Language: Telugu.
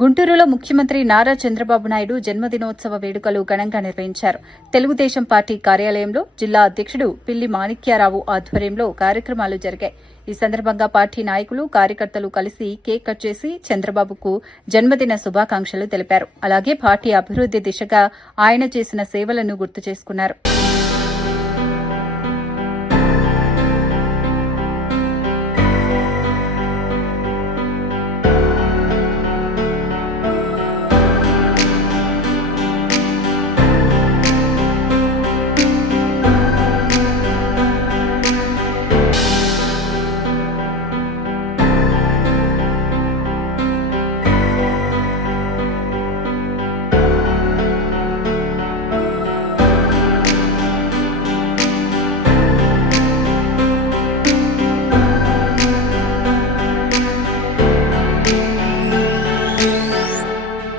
గుంటూరులో ముఖ్యమంత్రి నారా చంద్రబాబు నాయుడు జన్మదినోత్సవ వేడుకలు ఘనంగా నిర్వహించారు. తెలుగుదేశం పార్టీ కార్యాలయంలో జిల్లా అధ్యక్షుడు పిల్లి మాణిక్యారావు ఆధ్వర్యంలో కార్యక్రమాలు జరిగాయి. ఈ సందర్భంగా పార్టీ నాయకులు, కార్యకర్తలు కలిసి కేక్ కట్ చేసి చంద్రబాబుకు జన్మదిన శుభాకాంక్షలు తెలిపారు. అలాగే పార్టీ అభివృద్ది దిశగా ఆయన చేసిన సేవలను గుర్తు చేసుకున్నారు.